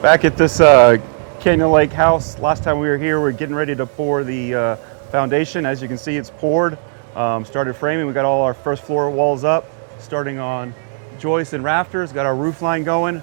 Back at this Canyon Lake house, last time we were here, we're getting ready to pour the foundation. As you can see, it's poured. Started framing. We got all our first floor walls up, starting on joists and rafters. Got our roof line going.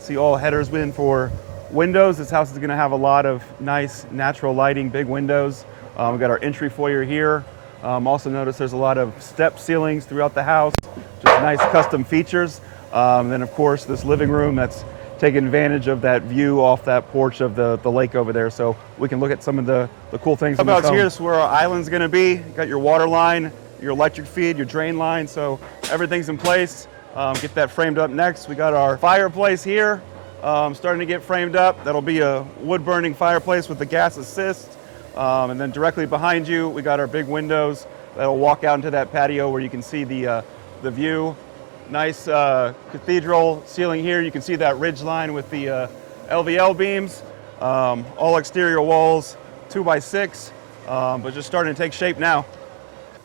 See all headers in for windows. This house is going to have a lot of nice natural lighting, big windows. We got our entry foyer here. Also notice there's a lot of step ceilings throughout the house, just nice custom features. Then of course this living room that's taking advantage of that view off that porch of the lake over there, so we can look at some of the cool things. How about here? This is where our island's going to be. You got your water line, your electric feed, your drain line, so everything's in place. Get that framed up next. We got our fireplace here, starting to get framed up. That'll be a wood burning fireplace with the gas assist. And then directly behind you, we got our big windows that'll walk out into that patio where you can see the view. Nice cathedral ceiling here. You can see that ridge line with the LVL beams. All exterior walls, 2x6, but just starting to take shape now.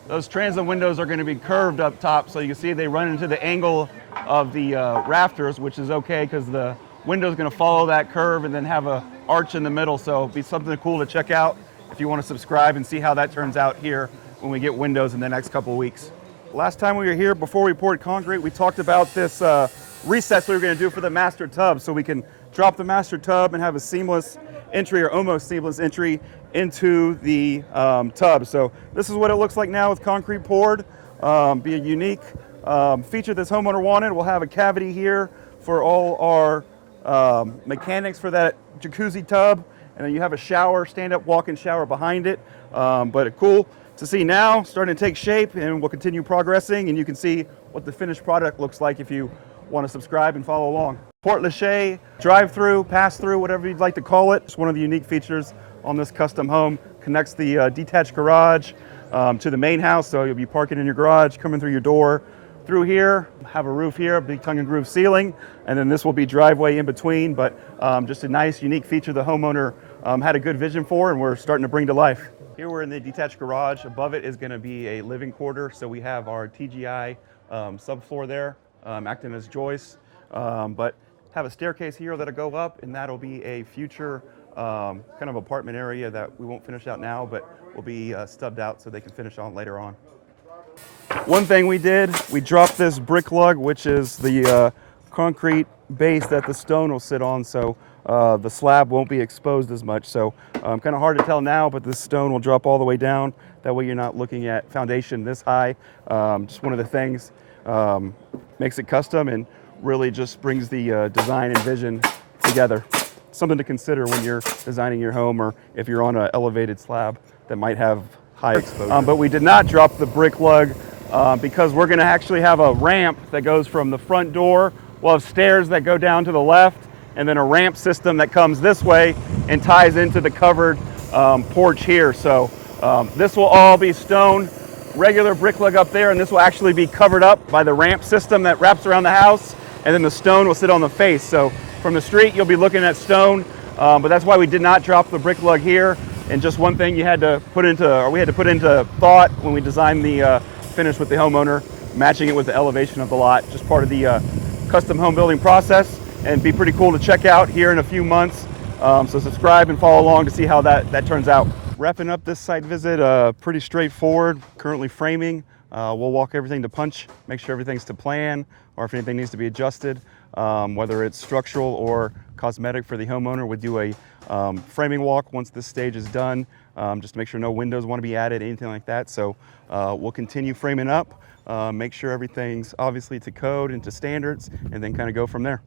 Those transom windows are going to be curved up top, so you can see they run into the angle of the rafters, which is okay because the window is going to follow that curve and then have a arch in the middle, so it'll be something cool to check out if you want to subscribe and see how that turns out here when we get windows in the next couple of weeks. Last time we were here, before we poured concrete, we talked about this recess we were going to do for the master tub, so we can drop the master tub and have a seamless entry or almost seamless entry into the tub. So this is what it looks like now with concrete poured. Be a unique feature this homeowner wanted. We'll have a cavity here for all our mechanics for that jacuzzi tub, and then you have a shower, stand-up walk-in shower behind it. But cool to see now, starting to take shape, and we'll continue progressing, and you can see what the finished product looks like if you want to subscribe and follow along. Porte-Lachaise, drive-through, pass-through, whatever you'd like to call it. It's one of the unique features on this custom home. Connects the detached garage to the main house, so you'll be parking in your garage, coming through your door. Through here, have a roof here, a big tongue and groove ceiling, and then this will be driveway in between, but just a nice, unique feature the homeowner had a good vision for, and we're starting to bring to life. Here we're in the detached garage. Above it is going to be a living quarter, so we have our TGI subfloor there, acting as joists, but have a staircase here that'll go up, and that'll be a future kind of apartment area that we won't finish out now, but will be stubbed out so they can finish on later on. One thing we did, we dropped this brick lug, which is the concrete base that the stone will sit on, so the slab won't be exposed as much. So kind of hard to tell now, but this stone will drop all the way down. That way you're not looking at foundation this high. Just one of the things, makes it custom and really just brings the design and vision together. Something to consider when you're designing your home, or if you're on an elevated slab that might have high exposure. But we did not drop the brick lug because we're going to actually have a ramp that goes from the front door. We'll have stairs that go down to the left, and then a ramp system that comes this way and ties into the covered porch here. So this will all be stone, regular brick lug up there, and this will actually be covered up by the ramp system that wraps around the house, and then the stone will sit on the face. So from the street, you'll be looking at stone, but that's why we did not drop the brick lug here. And just one thing we had to put into thought when we designed the finish with the homeowner, matching it with the elevation of the lot, just part of the custom home building process, and be pretty cool to check out here in a few months. So subscribe and follow along to see how that turns out. Wrapping up this site visit, pretty straightforward, currently framing. We'll walk everything to punch, make sure everything's to plan, or if anything needs to be adjusted, whether it's structural or cosmetic for the homeowner. We'll do a framing walk once this stage is done, just to make sure no windows want to be added, anything like that. So we'll continue framing up, make sure everything's obviously to code and to standards, and then kind of go from there.